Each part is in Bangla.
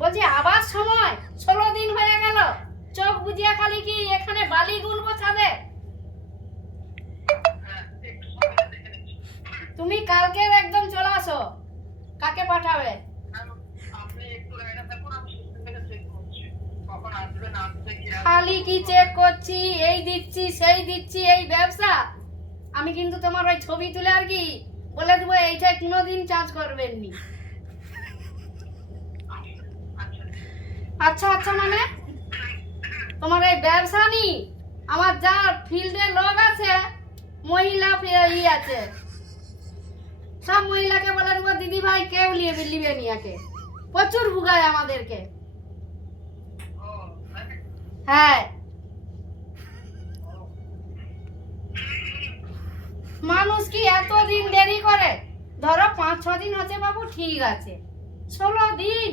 বলছি আবার সময় 16 দিন হয়ে গেল, চোখ বুজিয়া খালি কি এখানে বালি গুনবো ছাদে? তুমি কালকেও একদম চলে আসো। কাকে পাঠাবে? খালি কি চেক করছি, এই দিচ্ছি সেই দিচ্ছি, এই ব্যবসা? আমি কিন্তু তোমার ওই ছবি তুলে আর কি বলে দেবো এইটা কোনোদিন চার্জ করবেন নি। আচ্ছা আচ্ছা, মানে তোমার এই ব্যবসা নি? আমার যা ফিল্ডে লোক আছে, মহিলা আছে, সব মহিলাকে বলে দেবো দিদি ভাই কেউ লিবে নিয়াকে, প্রচুর ভুগায় আমাদেরকে। হ্যাঁ, মানুষ কি এতদিন দেরি করে? ধরো 5-6 দিন হচ্ছে বাবু, ঠিক আছে, 16 দিন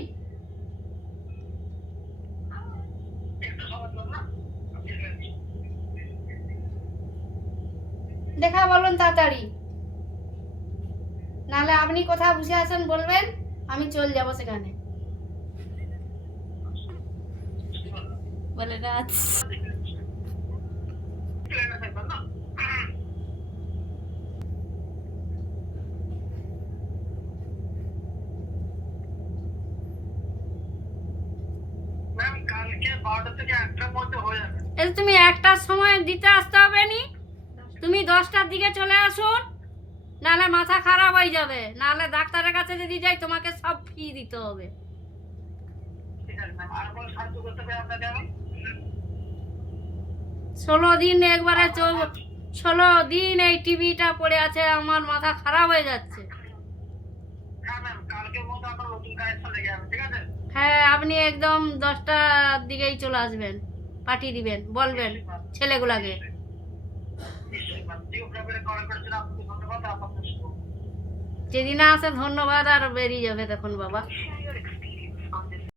দেখা বলুন তাড়াতাড়ি, নাহলে আপনি কোথায় বসে আছেন বলবেন, আমি চল যাব সেখানে। বলে রাত তুমি 1টার সময় দিতে আসতে হবে নি, তুমি 10টার দিকে চলে আসুন, নাহলে মাথা খারাপ হয়ে যাবে, নাহলে ডাক্তারের কাছে যদি যাই তোমাকে সব ফি দিতে হবে। 16 দিন একবারে 16 দিন এই টিভিটা পড়ে আছে, আমার মাথা খারাপ হয়ে যাচ্ছে। হ্যাঁ, আপনি একদম 10টার দিকেই চলে আসবেন, পাঠিয়ে দিবেন, বলবেন ছেলেগুলাকে। যেদিন আসে ধন্যবাদ আর বেরিয়ে যাবে তখন বাবা।